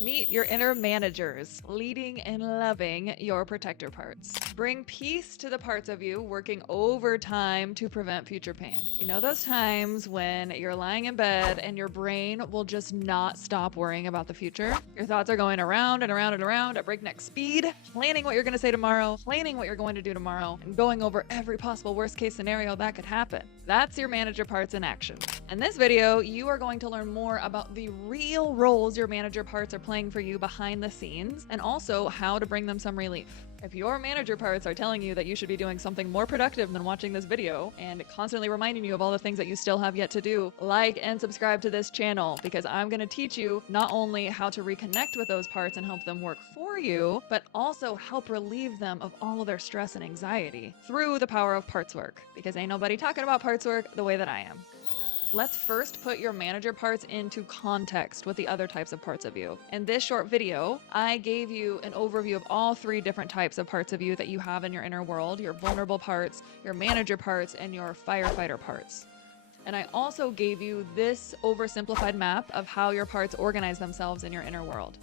Meet your inner managers, leading and loving your protector parts. Bring peace to the parts of you working overtime to prevent future pain. You know those times when you're lying in bed and your brain will just not stop worrying about the future? Your thoughts are going around and around and around at breakneck speed, planning what you're going to say tomorrow, planning what you're going to do tomorrow, and going over every possible worst case scenario that could happen. That's your manager parts in action. In this video, you are going to learn more about the real roles your manager parts are playing for you behind the scenes, and also how to bring them some relief. If your manager parts are telling you that you should be doing something more productive than watching this video and constantly reminding you of all the things that you still have yet to do, like and subscribe to this channel, because I'm going to teach you not only how to reconnect with those parts and help them work for you, but also help relieve them of all of their stress and anxiety through the power of parts work, because ain't nobody talking about parts work the way that I am. Let's first put your manager parts into context with the other types of parts of you. In this short video, I gave you an overview of all three different types of parts of you that you have in your inner world: your vulnerable parts, your manager parts, and your firefighter parts. And I also gave you this oversimplified map of how your parts organize themselves in your inner world.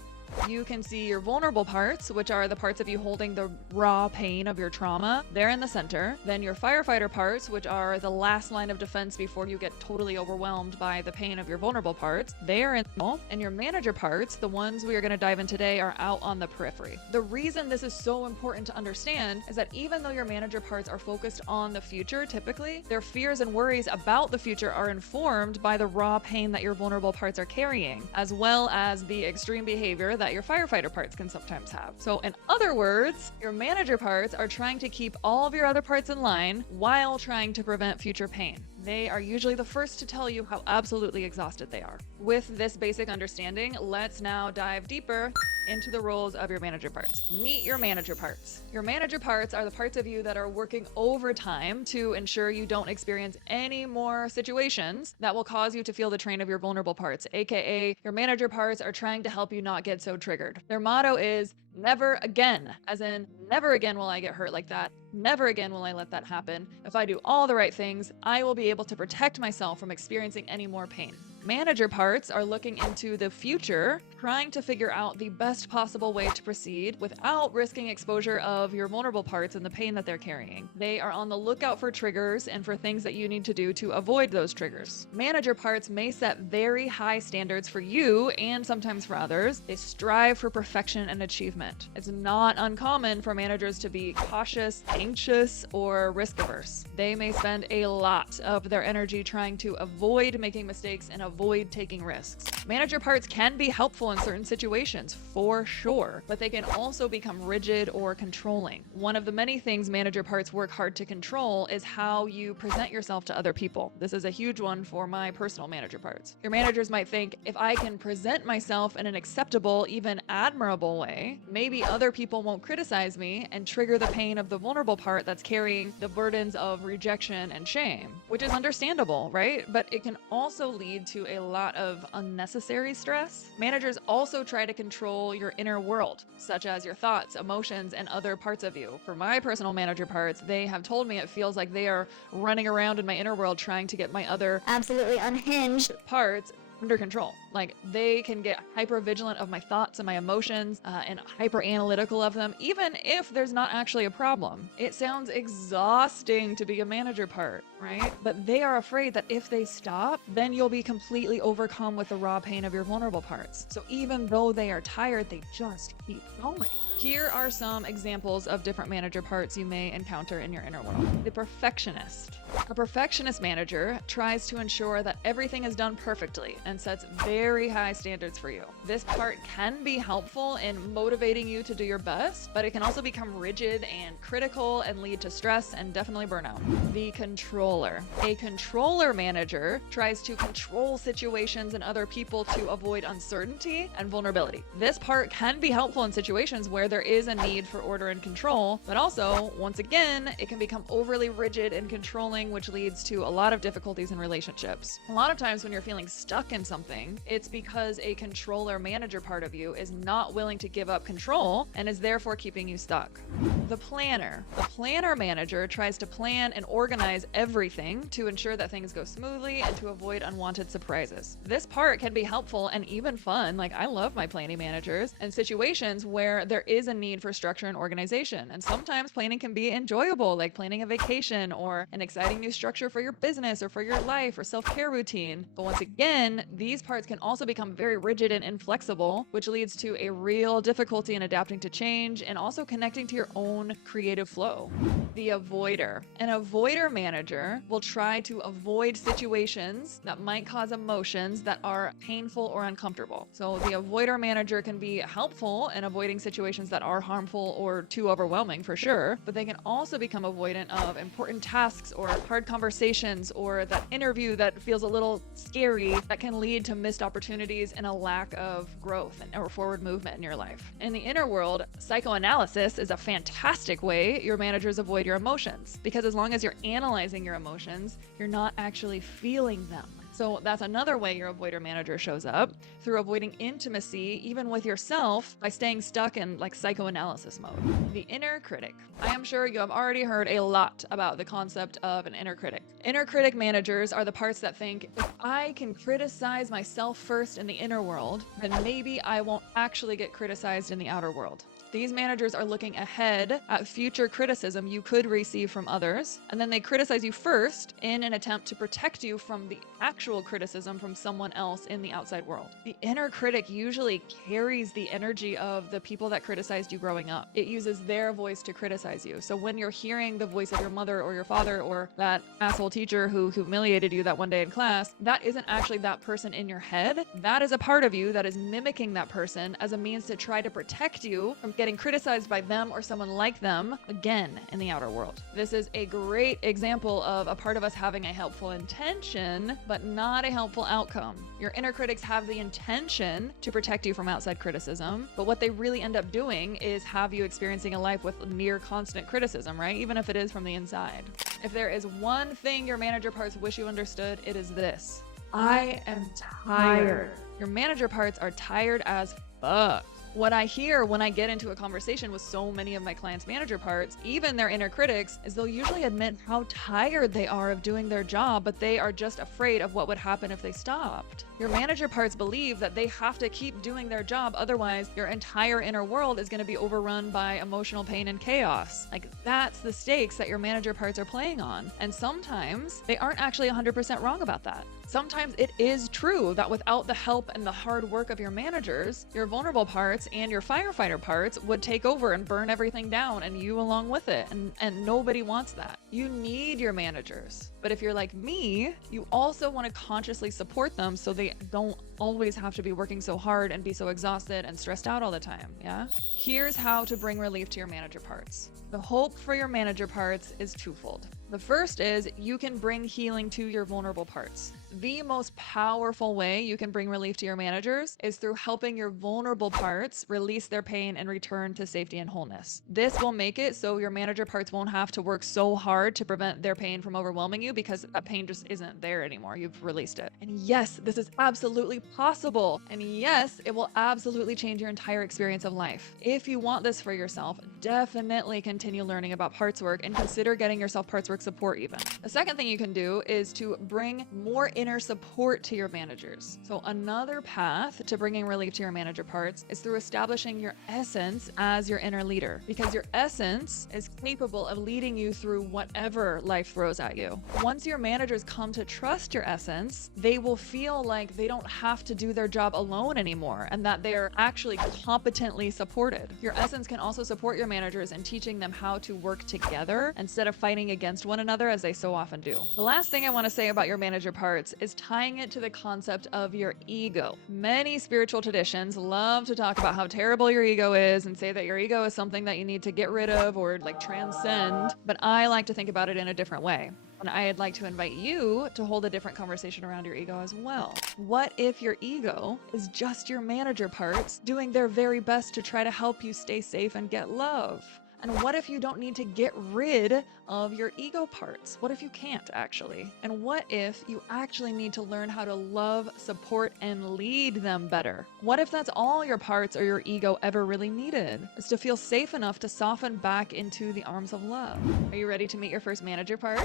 You can see your vulnerable parts, which are the parts of you holding the raw pain of your trauma. They're in the center. Then your firefighter parts, which are the last line of defense before you get totally overwhelmed by the pain of your vulnerable parts. They are in the middle. And your manager parts, the ones we are going to dive in today, are out on the periphery. The reason this is so important to understand is that even though your manager parts are focused on the future, typically, their fears and worries about the future are informed by the raw pain that your vulnerable parts are carrying, as well as the extreme behavior that your firefighter parts can sometimes have. So in other words, your manager parts are trying to keep all of your other parts in line while trying to prevent future pain. They are usually the first to tell you how absolutely exhausted they are. With this basic understanding, let's now dive deeper into the roles of your manager parts. Meet your manager parts. Your manager parts are the parts of you that are working overtime to ensure you don't experience any more situations that will cause you to feel the strain of your vulnerable parts, aka your manager parts are trying to help you not get so triggered. Their motto is never again, as in never again will I get hurt like that. Never again will I let that happen. If I do all the right things, I will be able to protect myself from experiencing any more pain. Manager parts are looking into the future, trying to figure out the best possible way to proceed without risking exposure of your vulnerable parts and the pain that they're carrying. They are on the lookout for triggers and for things that you need to do to avoid those triggers. Manager parts may set very high standards for you and sometimes for others. They strive for perfection and achievement. It's not uncommon for managers to be cautious, anxious, or risk averse. They may spend a lot of their energy trying to avoid making mistakes and avoid taking risks. Manager parts can be helpful in certain situations, for sure, but they can also become rigid or controlling. One of the many things manager parts work hard to control is how you present yourself to other people. This is a huge one for my personal manager parts. Your managers might think, if I can present myself in an acceptable, even admirable way, maybe other people won't criticize me and trigger the pain of the vulnerable part that's carrying the burdens of rejection and shame, which is understandable, right? But it can also lead to a lot of unnecessary stress. Managers also try to control your inner world, such as your thoughts, emotions, and other parts of you. For my personal manager parts, they have told me it feels like they are running around in my inner world trying to get my other absolutely unhinged parts under control. Like, they can get hyper vigilant of my thoughts and my emotions and hyper analytical of them, even if there's not actually a problem. It sounds exhausting to be a manager part, right? But they are afraid that if they stop, then you'll be completely overcome with the raw pain of your vulnerable parts. So even though they are tired, they just keep going. Here are some examples of different manager parts you may encounter in your inner world. The perfectionist. A perfectionist manager tries to ensure that everything is done perfectly and sets very high standards for you. This part can be helpful in motivating you to do your best, but it can also become rigid and critical and lead to stress and definitely burnout. The controller. A controller manager tries to control situations and other people to avoid uncertainty and vulnerability. This part can be helpful in situations where there is a need for order and control, but also, once again, it can become overly rigid and controlling, which leads to a lot of difficulties in relationships. A lot of times when you're feeling stuck in in something, it's because a controller manager part of you is not willing to give up control and is therefore keeping you stuck. The planner. The planner manager tries to plan and organize everything to ensure that things go smoothly and to avoid unwanted surprises. This part can be helpful and even fun. Like, I love my planning managers and situations where there is a need for structure and organization. And sometimes planning can be enjoyable, like planning a vacation or an exciting new structure for your business or for your life or self-care routine. But once again, these parts can also become very rigid and inflexible, which leads to a real difficulty in adapting to change and also connecting to your own creative flow. The avoider. An avoider manager will try to avoid situations that might cause emotions that are painful or uncomfortable. So the avoider manager can be helpful in avoiding situations that are harmful or too overwhelming for sure, but they can also become avoidant of important tasks or hard conversations or that interview that feels a little scary that can lead to missed opportunities and a lack of growth or forward movement in your life. In the inner world, psychoanalysis is a fantastic way your managers avoid your emotions, because as long as you're analyzing your emotions, you're not actually feeling them. So that's another way your avoider manager shows up, through avoiding intimacy, even with yourself, by staying stuck in like psychoanalysis mode. The inner critic. I am sure you have already heard a lot about the concept of an inner critic. Inner critic managers are the parts that think, if I can criticize myself first in the inner world, then maybe I won't actually get criticized in the outer world. These managers are looking ahead at future criticism you could receive from others, and then they criticize you first in an attempt to protect you from the actual criticism from someone else in the outside world. The inner critic usually carries the energy of the people that criticized you growing up. It uses their voice to criticize you. So when you're hearing the voice of your mother or your father or that asshole teacher who humiliated you that one day in class, that isn't actually that person in your head. That is a part of you that is mimicking that person as a means to try to protect you from getting criticized by them or someone like them again in the outer world. This is a great example of a part of us having a helpful intention, but not a helpful outcome. Your inner critics have the intention to protect you from outside criticism, but what they really end up doing is have you experiencing a life with near constant criticism, right? Even if it is from the inside. If there is one thing your manager parts wish you understood, it is this: I am tired. Your manager parts are tired as fuck. What I hear when I get into a conversation with so many of my clients' manager parts, even their inner critics, is they'll usually admit how tired they are of doing their job, but they are just afraid of what would happen if they stopped. Your manager parts believe that they have to keep doing their job, otherwise your entire inner world is going to be overrun by emotional pain and chaos. Like, that's the stakes that your manager parts are playing on. And sometimes they aren't actually 100% wrong about that. Sometimes it is true that without the help and the hard work of your managers, your vulnerable parts and your firefighter parts would take over and burn everything down, and you along with it. And nobody wants that. You need your managers. But if you're like me, you also want to consciously support them so they don't always have to be working so hard and be so exhausted and stressed out all the time, yeah? Here's how to bring relief to your manager parts. The hope for your manager parts is twofold. The first is you can bring healing to your vulnerable parts. The most powerful way you can bring relief to your managers is through helping your vulnerable parts release their pain and return to safety and wholeness. This will make it so your manager parts won't have to work so hard to prevent their pain from overwhelming you, because that pain just isn't there anymore. You've released it. And yes, this is absolutely possible. And yes, it will absolutely change your entire experience of life. If you want this for yourself, definitely continue learning about parts work and consider getting yourself parts work support even. The second thing you can do is to bring more inner support to your managers. So another path to bringing relief to your manager parts is through establishing your essence as your inner leader, because your essence is capable of leading you through whatever life throws at you. Once your managers come to trust your essence, they will feel like they don't have to do their job alone anymore, and that they're actually competently supported. Your essence can also support your managers in teaching them how to work together instead of fighting against one another as they so often do. The last thing I want to say about your manager parts is tying it to the concept of your ego. Many spiritual traditions love to talk about how terrible your ego is and say that your ego is something that you need to get rid of or like transcend, but I like to think about it in a different way. And I'd like to invite you to hold a different conversation around your ego as well. What if your ego is just your manager parts doing their very best to try to help you stay safe and get love? And what if you don't need to get rid of your ego parts? What if you can't actually? And what if you actually need to learn how to love, support, and lead them better? What if that's all your parts or your ego ever really needed? Is to feel safe enough to soften back into the arms of love. Are you ready to meet your first manager part?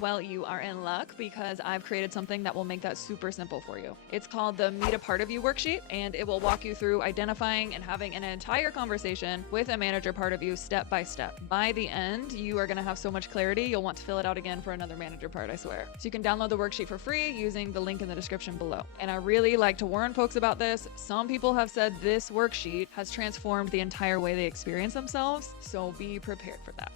Well, you are in luck because I've created something that will make that super simple for you. It's called the Meet a Part of You worksheet, and it will walk you through identifying and having an entire conversation with a manager part of you step by step. By the end, you are going to have so much clarity, you'll want to fill it out again for another manager part, I swear. So you can download the worksheet for free using the link in the description below. And I really like to warn folks about this. Some people have said this worksheet has transformed the entire way they experience themselves, so be prepared for that.